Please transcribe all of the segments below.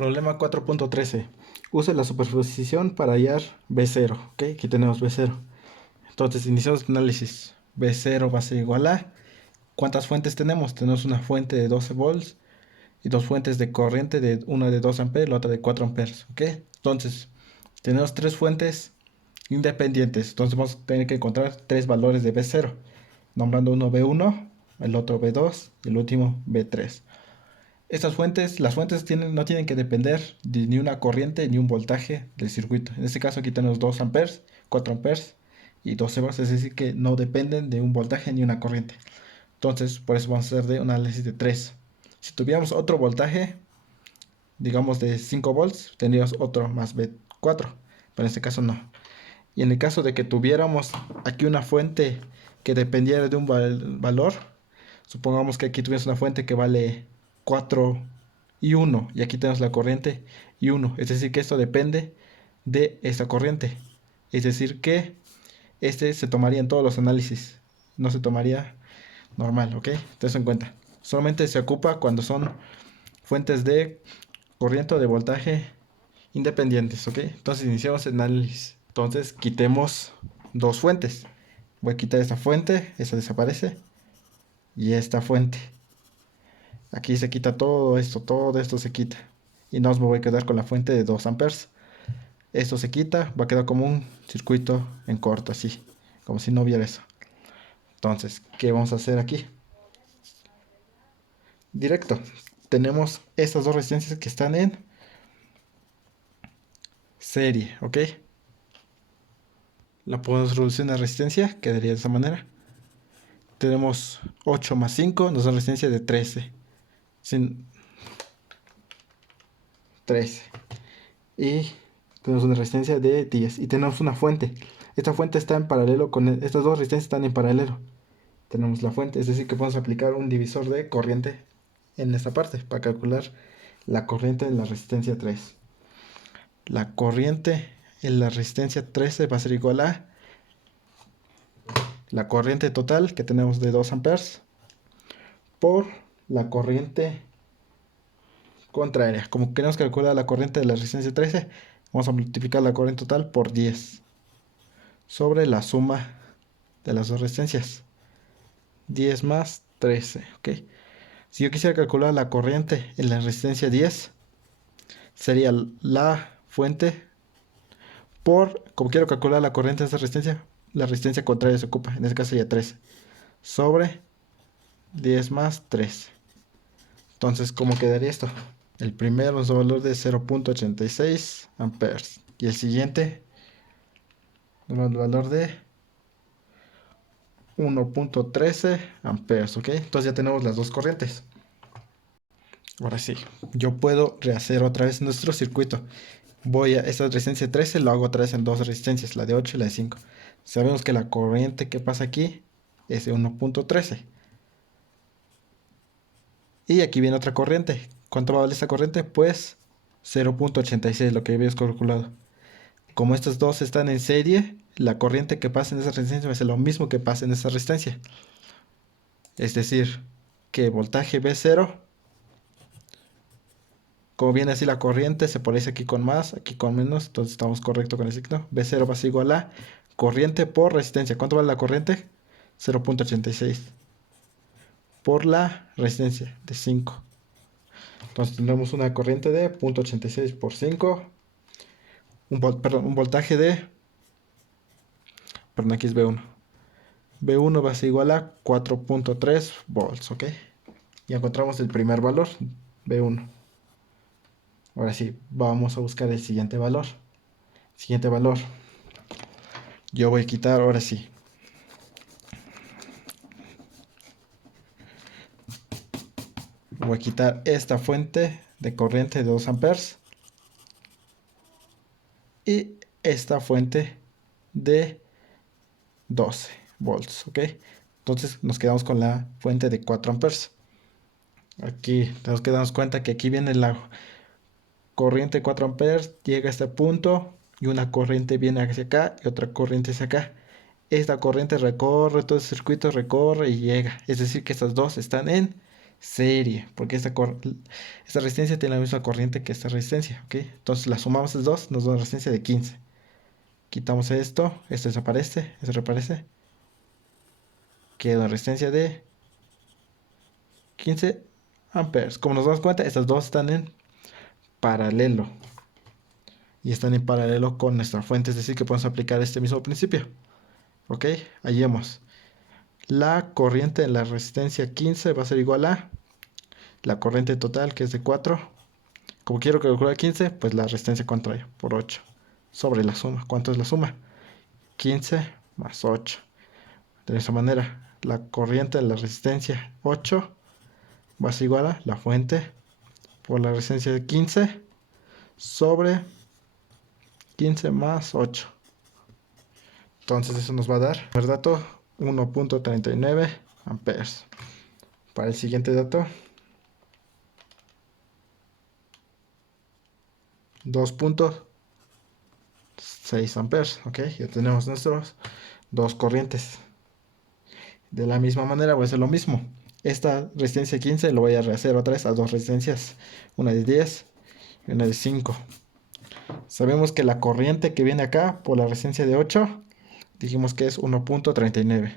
Problema 4.13. Use la superposición para hallar B0. ¿Ok? Aquí tenemos B0. Entonces iniciamos el análisis. B0 va a ser igual a... ¿Cuántas fuentes tenemos? Tenemos una fuente de 12 volts y dos fuentes de corriente, una de 2 amperes y la otra de 4 amperes. ¿Ok? Entonces, tenemos tres fuentes independientes. Entonces vamos a tener que encontrar tres valores de B0. Nombrando uno B1, el otro B2 y el último B3. Las fuentes no tienen que depender de ni una corriente ni un voltaje del circuito. En este caso aquí tenemos 2 amperes, 4 amperes y 12 volts, es decir que no dependen de un voltaje ni una corriente. Entonces por eso vamos a hacer de un análisis de 3. Si tuviéramos otro voltaje, digamos de 5 volts, tendríamos otro más B4, pero en este caso no. Y en el caso de que tuviéramos aquí una fuente que dependiera de un valor, supongamos que aquí tuviéramos una fuente que vale 4 y 1, y aquí tenemos la corriente y 1, es decir que esto depende de esta corriente, es decir que este se tomaría en todos los análisis, no se tomaría normal, ¿ok? Tened en cuenta, solamente se ocupa cuando son fuentes de corriente o de voltaje independientes, ¿ok? Entonces iniciamos el análisis. Entonces quitemos dos fuentes. Voy a quitar esta fuente, esta desaparece. Y esta fuente. Aquí se quita todo esto se quita. Y nos voy a quedar con la fuente de 2 amperes. Esto se quita, va a quedar como un circuito en corto, así. Como si no hubiera eso. Entonces, ¿qué vamos a hacer aquí? Directo. Tenemos estas dos resistencias que están en serie, ¿ok? La podemos reducir en la resistencia, quedaría de esa manera. Tenemos 8 más 5, nos da resistencia de 13. Sin 13. Y tenemos una resistencia de 10. Y tenemos una fuente. Esta fuente está en paralelo con... Estas dos resistencias están en paralelo. Tenemos la fuente, es decir que podemos aplicar un divisor de corriente en esta parte para calcular la corriente en la resistencia 3. La corriente en la resistencia 13 va a ser igual a la corriente total que tenemos de 2 amperes por la corriente contraria. Como queremos calcular la corriente de la resistencia 13, vamos a multiplicar la corriente total por 10 sobre la suma de las dos resistencias. 10 más 13, ¿ok? Si yo quisiera calcular la corriente en la resistencia 10, sería la fuente por, como quiero calcular la corriente de esa resistencia, la resistencia contraria se ocupa, en este caso sería 13, sobre 10 más 13. Entonces, ¿cómo quedaría esto? El primero nos da valor de 0.86 amperes y el siguiente nos da el valor de 1.13 amperes, ¿ok? Entonces ya tenemos las dos corrientes. Ahora sí, yo puedo rehacer otra vez nuestro circuito. Voy a esta resistencia 13, lo hago otra vez en dos resistencias, la de 8 y la de 5. Sabemos que la corriente que pasa aquí es de 1.13. Y aquí viene otra corriente. ¿Cuánto va a valer esta corriente? Pues 0.86, lo que habíamos calculado. Como estos dos están en serie, la corriente que pasa en esa resistencia va a ser lo mismo que pasa en esa resistencia. Es decir, que voltaje V0, como viene así la corriente, se polariza aquí con más, aquí con menos, entonces estamos correctos con el signo. V0 va a ser igual a corriente por resistencia. ¿Cuánto vale la corriente? 0.86 por la resistencia de 5. Entonces tendremos una corriente de 0.86 por 5. Un voltaje de... Perdón, aquí es V1. V1 va a ser igual a 4.3 volts, ¿ok? Y encontramos el primer valor, V1. Ahora sí, vamos a buscar el siguiente valor. Siguiente valor. Yo voy a quitar, ahora sí. Voy a quitar esta fuente de corriente de 2 amperes. Y esta fuente de 12 volts, ¿ok? Entonces nos quedamos con la fuente de 4 amperes. Aquí tenemos que darnos cuenta que aquí viene la corriente de 4 amperes, llega a este punto y una corriente viene hacia acá y otra corriente hacia acá. Esta corriente recorre todo el circuito, recorre y llega. Es decir que estas dos están en serie, porque esta resistencia tiene la misma corriente que esta resistencia, ¿ok? Entonces la sumamos las dos, nos da una resistencia de 15. Quitamos esto desaparece, esto reaparece. Queda una resistencia de 15 amperes. Como nos damos cuenta, estas dos están en paralelo. Y están en paralelo con nuestra fuente, es decir, que podemos aplicar este mismo principio. ¿Ok? Hallemos. La corriente en la resistencia 15 va a ser igual a la corriente total, que es de 4. Como quiero calcular 15, pues la resistencia contraria por 8 sobre la suma. ¿Cuánto es la suma? 15 más 8. De esa manera, la corriente en la resistencia 8 va a ser igual a la fuente por la resistencia de 15 sobre 15 más 8. Entonces eso nos va a dar, primer dato, 1.39 amperes. Para el siguiente dato, 2.6 amperes. Ok, ya tenemos nuestros dos corrientes. De la misma manera voy a hacer lo mismo. Esta resistencia 15 lo voy a rehacer otra vez a dos resistencias, una de 10 y una de 5. Sabemos que la corriente que viene acá por la resistencia de 8, dijimos que es 1.39.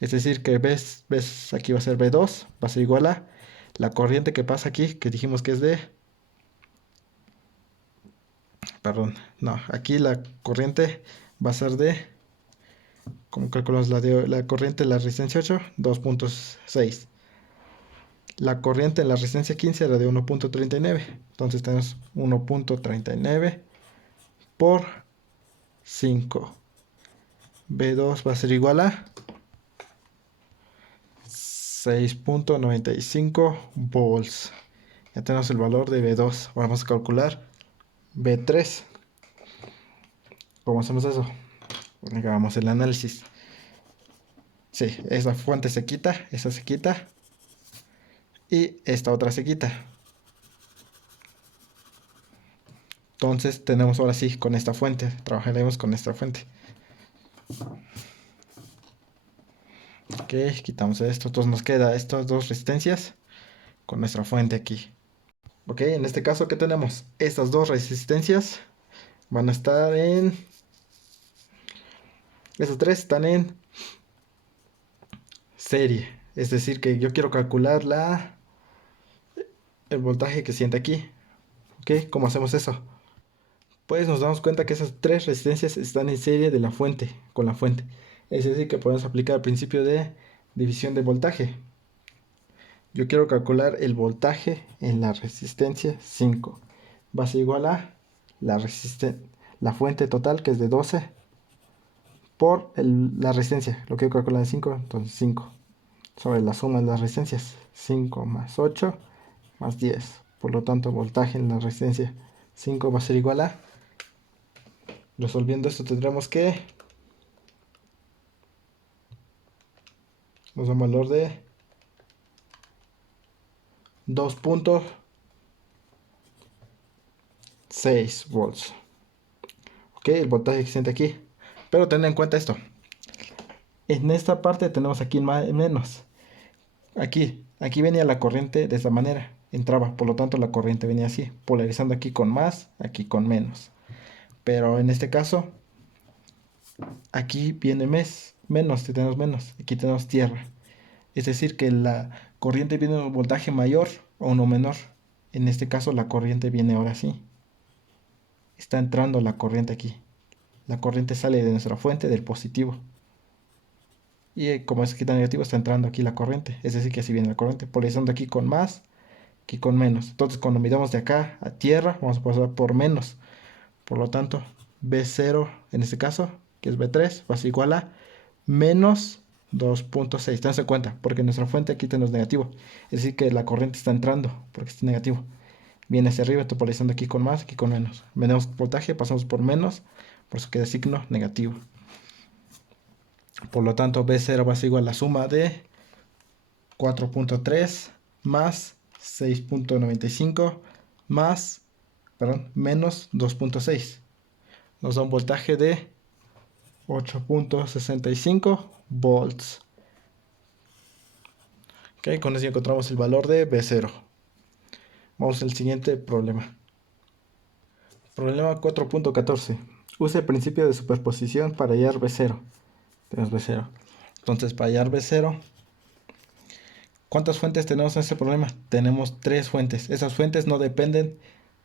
Es decir, que ves, aquí va a ser B2, va a ser igual a la corriente que pasa aquí, que dijimos que es de... Perdón, no, aquí la corriente va a ser de... ¿Cómo calculamos la corriente de la resistencia 8? 2.6. La corriente en la resistencia 15 era de 1.39. Entonces tenemos 1.39 por 5. B2 va a ser igual a 6.95 volts. Ya tenemos el valor de B2. Ahora vamos a calcular B3. ¿Cómo hacemos eso? Hagamos el análisis. Sí, esa fuente se quita, esa se quita. Y esta otra se quita. Entonces tenemos ahora sí con esta fuente. Trabajaremos con esta fuente. Ok, quitamos esto. Entonces nos queda estas dos resistencias con nuestra fuente aquí. Ok, en este caso, ¿qué tenemos? Estas dos resistencias van a estar en... Estas tres están en serie. Es decir, que yo quiero calcular el voltaje que siente aquí. ¿Ok? ¿Cómo hacemos eso? Pues nos damos cuenta que esas tres resistencias están en serie de la fuente, con la fuente. Es decir, que podemos aplicar el principio de división de voltaje. Yo quiero calcular el voltaje en la resistencia 5. Va a ser igual a la fuente total, que es de 12, por la resistencia. Lo quiero calcular en 5, entonces 5. Sobre la suma de las resistencias. 5 más 8 más 10. Por lo tanto, voltaje en la resistencia 5 va a ser igual a... Resolviendo esto tendremos que... Nos da un valor de 2.6 volts. Ok, el voltaje que siente aquí. Pero ten en cuenta esto. En esta parte tenemos aquí menos. Aquí venía la corriente de esta manera. Entraba, por lo tanto la corriente venía así. Polarizando aquí con más, aquí con menos. Pero en este caso, aquí viene menos, tenemos menos. Aquí tenemos tierra. Es decir, que la corriente viene de un voltaje mayor o uno menor. En este caso la corriente viene ahora sí. Está entrando la corriente aquí. La corriente sale de nuestra fuente, del positivo. Y como es aquí tan negativo, está entrando aquí la corriente. Es decir, que así viene la corriente. Polarizando aquí con más, aquí con menos. Entonces, cuando midamos de acá a tierra, vamos a pasar por menos. Por lo tanto, B0, en este caso, que es B3, va a ser igual a menos 2.6. Tense en cuenta, porque nuestra fuente aquí tenemos negativo. Es decir, que la corriente está entrando, porque está negativo. Viene hacia arriba, estoy polarizando aquí con más, aquí con menos. Medimos voltaje, pasamos por menos, por eso queda signo negativo. Por lo tanto, B0 va a ser igual a la suma de 4.3 más 6.95 más, perdón, menos 2.6. Nos da un voltaje de 8.65 volts. Ok, con eso ya encontramos el valor de B0. Vamos al siguiente problema. Problema 4.14. Use el principio de superposición para hallar B0. Tenemos B0. Entonces, para hallar B0, ¿cuántas fuentes tenemos en este problema? Tenemos 3 fuentes. Esas fuentes no dependen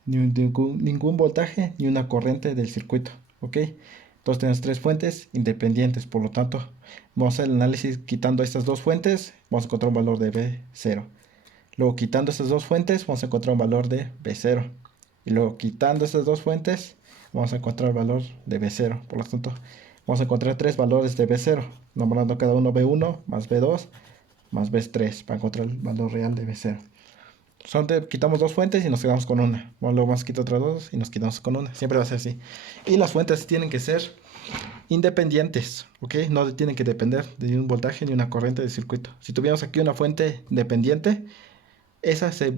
ni de ningún voltaje ni una corriente del circuito. ¿Ok? Entonces tenemos 3 fuentes independientes. Por lo tanto, vamos a hacer el análisis quitando estas 2 fuentes. Vamos a encontrar un valor de B0. Luego, quitando estas 2 fuentes, vamos a encontrar un valor de B0. Y luego, quitando estas 2 fuentes, vamos a encontrar el valor de B0. Por lo tanto, vamos a encontrar 3 valores de B0, nombrando cada uno B1 más B2 más B3 para encontrar el valor real de B0. Quitamos 2 fuentes y nos quedamos con una. Bueno, luego vamos a quitar otras 2 y nos quedamos con una. Siempre va a ser así. Y las fuentes tienen que ser independientes, ¿ok? No tienen que depender de un voltaje ni una corriente de circuito. Si tuviéramos aquí una fuente dependiente, esa se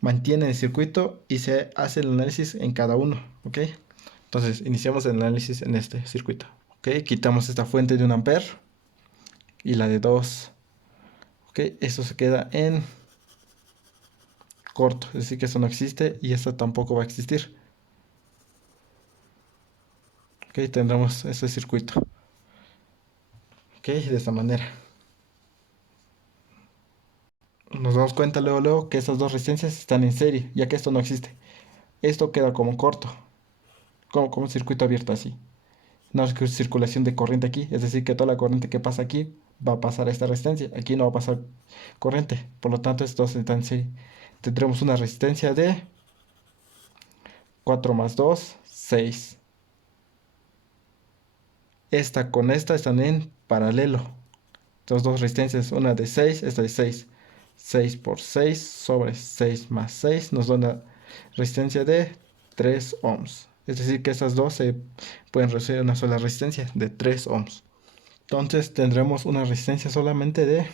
mantiene en el circuito y se hace el análisis en cada uno, ¿ok? Entonces, iniciamos el análisis en este circuito, ¿ok? Quitamos esta fuente de 1 amper y la de 2, ¿ok? Esto se queda en corto, es decir que esto no existe y esto tampoco va a existir, ¿ok? Tendremos este circuito, ¿ok? De esta manera. Nos damos cuenta luego que estas dos resistencias están en serie, ya que esto no existe. Esto queda como corto, como un circuito abierto así. No hay circulación de corriente aquí, es decir, que toda la corriente que pasa aquí va a pasar a esta resistencia. Aquí no va a pasar corriente, por lo tanto, estos están en serie. Tendremos una resistencia de 4 más 2, 6. Esta con esta están en paralelo. Estas dos resistencias, una de 6, esta de 6. 6 por 6 sobre 6 más 6 nos da una resistencia de 3 ohms. Es decir, que estas dos se pueden reducir a una sola resistencia de 3 ohms. Entonces tendremos una resistencia solamente de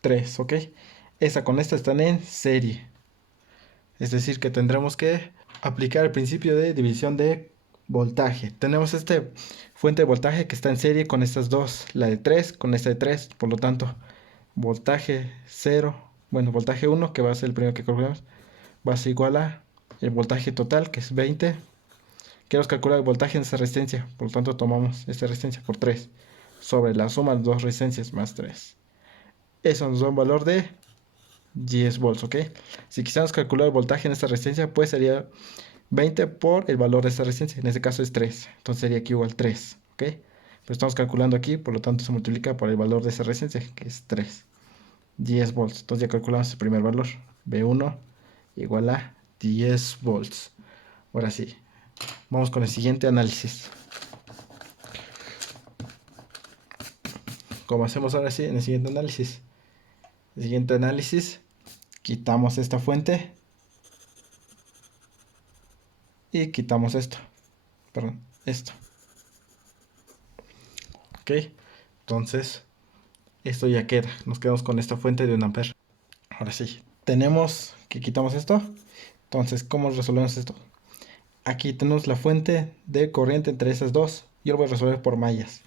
3, ¿ok? Esa con esta están en serie. Es decir, que tendremos que aplicar el principio de división de voltaje. Tenemos este fuente de voltaje que está en serie con estas dos, la de 3 con esta de 3. Por lo tanto, voltaje 0, bueno, voltaje 1, que va a ser el primero que calculamos, va a ser igual a el voltaje total, que es 20. Queremos calcular el voltaje en esta resistencia, por lo tanto tomamos esta resistencia por 3 sobre la suma de dos resistencias más 3. Eso nos da un valor de 10 volts, ¿ok? Si quisiéramos calcular el voltaje en esta resistencia, pues sería 20 por el valor de esta resistencia. En este caso es 3, entonces sería aquí igual 3, ¿ok? Pero estamos calculando aquí, por lo tanto se multiplica por el valor de esa resistencia, que es 3. 10 volts. Entonces ya calculamos el primer valor. B1 igual a 10 volts. Ahora sí, vamos con el siguiente análisis. Como hacemos ahora sí en el siguiente análisis. El siguiente análisis, quitamos esta fuente y quitamos esto. Perdón, esto. Ok, entonces esto ya queda. Nos quedamos con esta fuente de 1 amper. Ahora sí, tenemos que quitamos esto. Entonces, ¿cómo resolvemos esto? Aquí tenemos la fuente de corriente entre esas dos. Yo lo voy a resolver por mallas.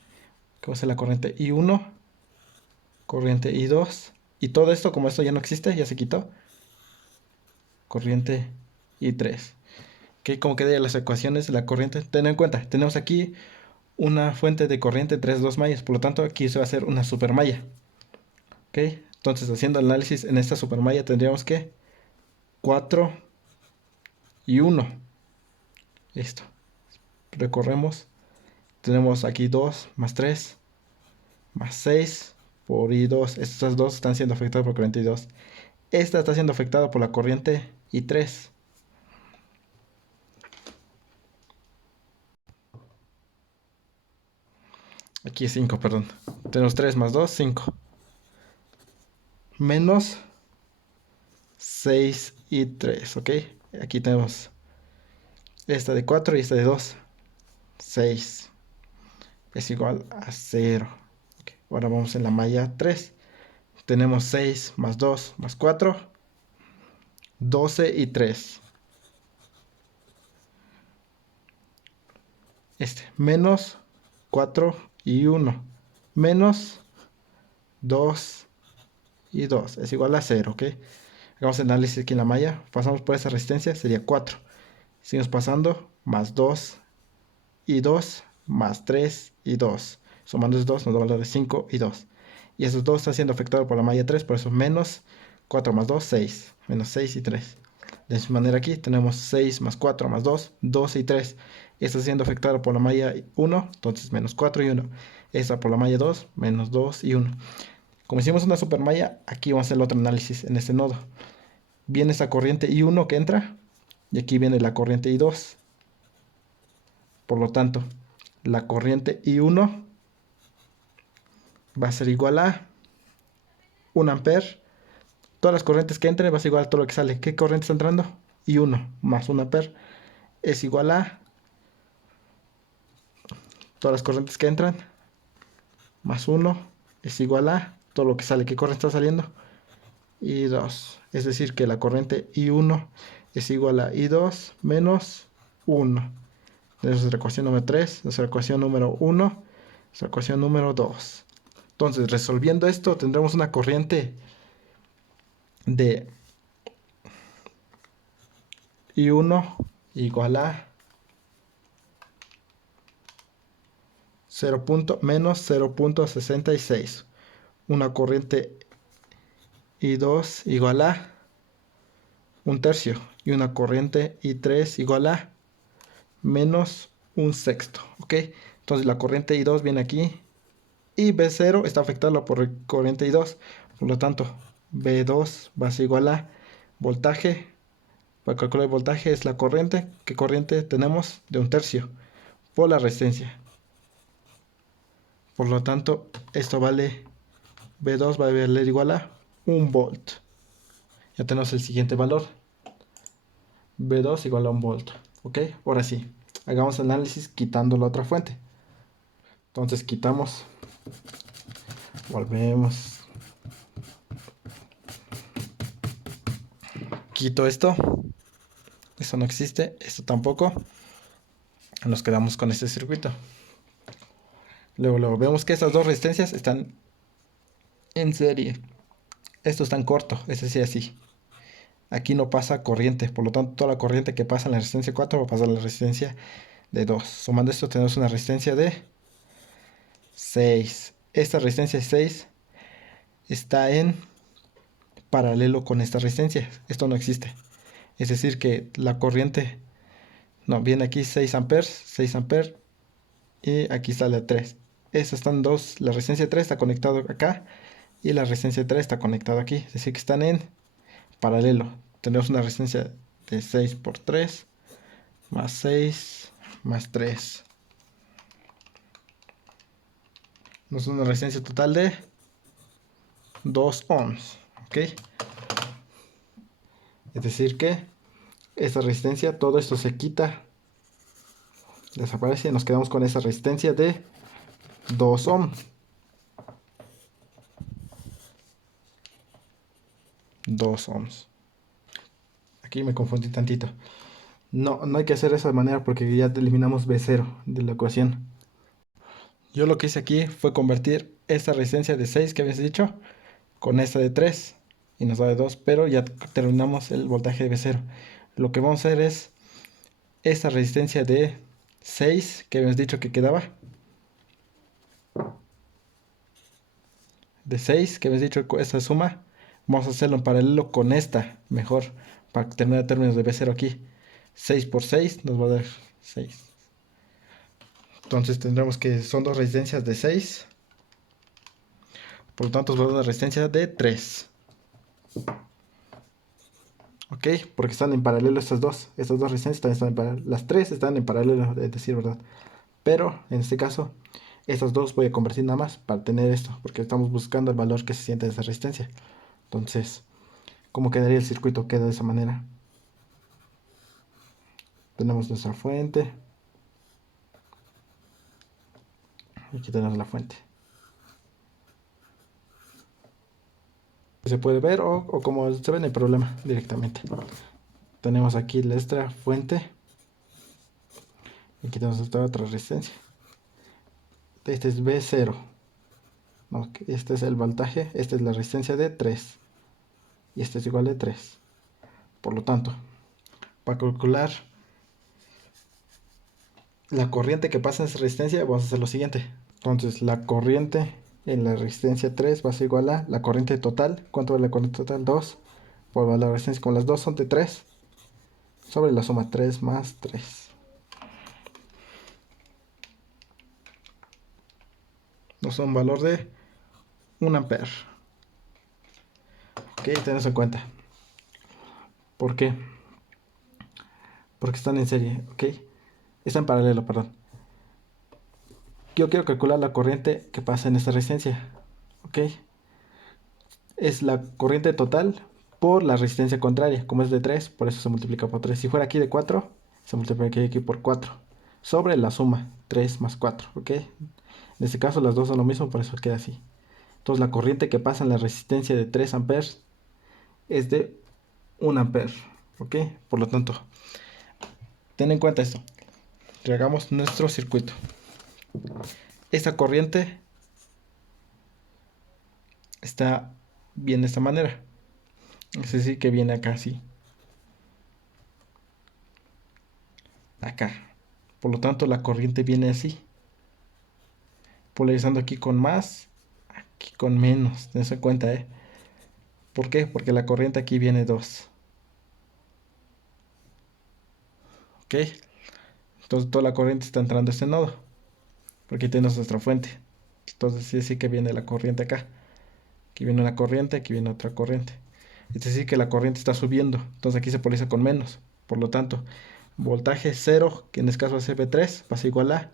Que va a ser la corriente I1, corriente I2. Y todo esto, como esto ya no existe, ya se quitó. Corriente I3. ¿Qué? ¿Cómo quedan las ecuaciones de la corriente? Ten en cuenta, tenemos aquí una fuente de corriente entre dos mallas. Por lo tanto, aquí se va a hacer una supermalla. ¿Ok? Entonces, haciendo el análisis en esta supermalla, tendríamos que 4 y 1. Listo. Recorremos. Tenemos aquí 2 más 3 más 6 por I2. Estas dos están siendo afectadas por corriente I2. Esta está siendo afectada por la corriente I3. Aquí es 5, perdón. Tenemos 3 más 2, 5. Menos 6 y 3, ¿ok? Aquí tenemos esta de 4 y esta de 2. 6 es igual a 0. Okay. Ahora vamos en la malla 3. Tenemos 6 más 2 más 4. 12 y 3. Menos 4 y 1 menos 2 y 2 es igual a 0, ¿ok? Hagamos el análisis aquí en la malla. Pasamos por esa resistencia, sería 4. Seguimos pasando, más 2 y 2, más 3 y 2. Sumando esos 2 nos da valor de 5 y 2. Y esos 2 están siendo afectados por la malla 3, por eso menos 4 más 2, 6. Menos 6 y 3. De esa manera aquí tenemos 6 más 4 más 2, 12 y 3. Esta está siendo afectada por la malla 1, entonces menos 4 y 1. Esta por la malla 2, menos 2 y 1. Como hicimos una supermalla, aquí vamos a hacer el otro análisis en este nodo. Viene esta corriente I1 que entra, y aquí viene la corriente I2. Por lo tanto, la corriente I1 va a ser igual a 1 amper. Todas las corrientes que entren va a ser igual a todo lo que sale. ¿Qué corriente está entrando? I1 más 1 amper es igual a todas las corrientes que entran más 1 es igual a todo lo que sale. ¿Qué corriente está saliendo? I2. Es decir, que la corriente I1 es igual a I2 menos 1. Esa es nuestra ecuación número 3, nuestra ecuación número 1, nuestra ecuación número 2. Entonces, resolviendo esto, tendremos una corriente de I1 igual a 0. Menos 0.66. Una corriente I2 igual a 1/3. Y una corriente I3 igual a menos 1/6. ¿Ok? Entonces la corriente I2 viene aquí. Y B0 está afectada por corriente I2. Por lo tanto, B2 va a ser igual a voltaje. Para calcular el voltaje es la corriente. ¿Qué corriente tenemos? De 1/3 por la resistencia. Por lo tanto, esto vale, B2 va a valer igual a 1 volt. Ya tenemos el siguiente valor. B2 igual a 1 volt. ¿Ok? Ahora sí, hagamos el análisis quitando la otra fuente. Entonces quitamos, volvemos, quito esto no existe, esto tampoco. Nos quedamos con este circuito. Luego vemos que estas dos resistencias están en serie. Esto está en corto, es decir, así. Aquí no pasa corriente, por lo tanto toda la corriente que pasa en la resistencia 4 va a pasar a la resistencia de 2. Sumando esto tenemos una resistencia de 6. Esta resistencia 6 está en paralelo con esta resistencia. Esto no existe. Es decir que la corriente, no, viene aquí 6 amperes, 6 amperes y aquí sale 3. Estas están dos, la resistencia 3 está conectado acá y la resistencia 3 está conectado aquí. Es decir que están en paralelo. Tenemos una resistencia de 6 por 3 más 6 más 3. Nos da una resistencia total de 2 ohms. ¿Ok? Es decir que esta resistencia, todo esto se quita, desaparece y nos quedamos con esa resistencia de 2 ohms. 2 ohms. Aquí me confundí tantito. No hay que hacer de esa manera porque ya eliminamos B0 de la ecuación. Yo lo que hice aquí fue convertir esta resistencia de 6 que habías dicho con esta de 3 y nos da de 2, pero ya terminamos el voltaje de B0. Lo que vamos a hacer es esta resistencia de 6 que habíamos dicho que quedaba. De 6 que habíamos dicho esta suma, vamos a hacerlo en paralelo con esta, mejor, para terminar términos de B0 aquí. 6 por 6 nos va a dar 6. Entonces tendremos que son dos resistencias de 6. Por lo tanto, nos va a dar una resistencia de 3. ¿Ok? Porque están en paralelo estas dos. Estas dos resistencias también están en paralelo. Las tres están en paralelo, es decir, ¿verdad? Pero, en este caso, estas dos voy a convertir nada más para tener esto. Porque estamos buscando el valor que se siente de esa resistencia. Entonces, ¿cómo quedaría el circuito? Queda de esa manera. Tenemos nuestra fuente. Y aquí tenemos la fuente. Se puede ver o como se ve no hay problema directamente. Tenemos aquí nuestra fuente. Y aquí tenemos esta otra resistencia. Este es B0. No, este es el voltaje, esta es la resistencia de 3. Y este es igual a 3. Por lo tanto, para calcular la corriente que pasa en esa resistencia, vamos a hacer lo siguiente. Entonces, la corriente en la resistencia 3 va a ser igual a la corriente total. ¿Cuánto vale la corriente total? 2. Por la resistencia, como las dos son de 3, sobre la suma 3 más 3. Nos da un valor de 1 ampere. Ok, tenés en cuenta. ¿Por qué? Porque están en serie, ok. Está en paralelo, perdón. Yo quiero calcular la corriente que pasa en esta resistencia, ok. Es la corriente total por la resistencia contraria. Como es de 3, por eso se multiplica por 3. Si fuera aquí de 4, se multiplica aquí por 4. Sobre la suma, 3 más 4, ok. En este caso las dos son lo mismo, por eso queda así. Entonces la corriente que pasa en la resistencia de 3 amperes es de 1 ampere, ok. Por lo tanto, ten en cuenta esto. Hagamos nuestro circuito. Esta corriente está bien de esta manera. Es decir, que viene acá así. Acá. Por lo tanto, la corriente viene así. Polarizando aquí con más, aquí con menos. Ten eso en cuenta, ¿eh? ¿Por qué? Porque la corriente aquí viene 2. ¿Ok? Entonces toda la corriente está entrando a este nodo. Porque tenemos nuestra fuente. Entonces sí que viene la corriente acá. Aquí viene una corriente, aquí viene otra corriente. Es decir, que la corriente está subiendo. Entonces aquí se polariza con menos. Por lo tanto, voltaje 0, que en este caso es V3, va a ser igual a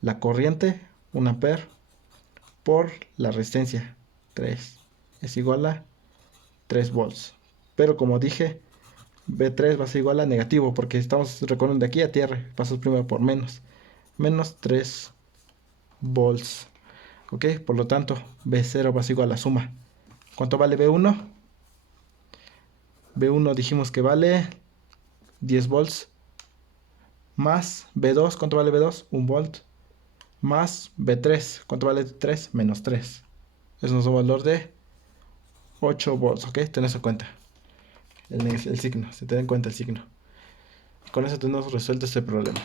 la corriente, 1 ampere, por la resistencia, 3. Es igual a 3 volts. Pero como dije, V3 va a ser igual a negativo, porque estamos recorriendo de aquí a tierra. Pasas primero por menos. Menos 3 volts. Ok, por lo tanto, V0 va a ser igual a la suma. ¿Cuánto vale V1? V1 dijimos que vale 10 volts. Más V2, ¿cuánto vale V2? 1 volt. Más V3, ¿cuánto vale 3? Menos 3. Eso nos da un valor de 8 volts, ¿ok? Tenés en cuenta el signo, se te da en cuenta el signo. Con eso tenemos resuelto este problema.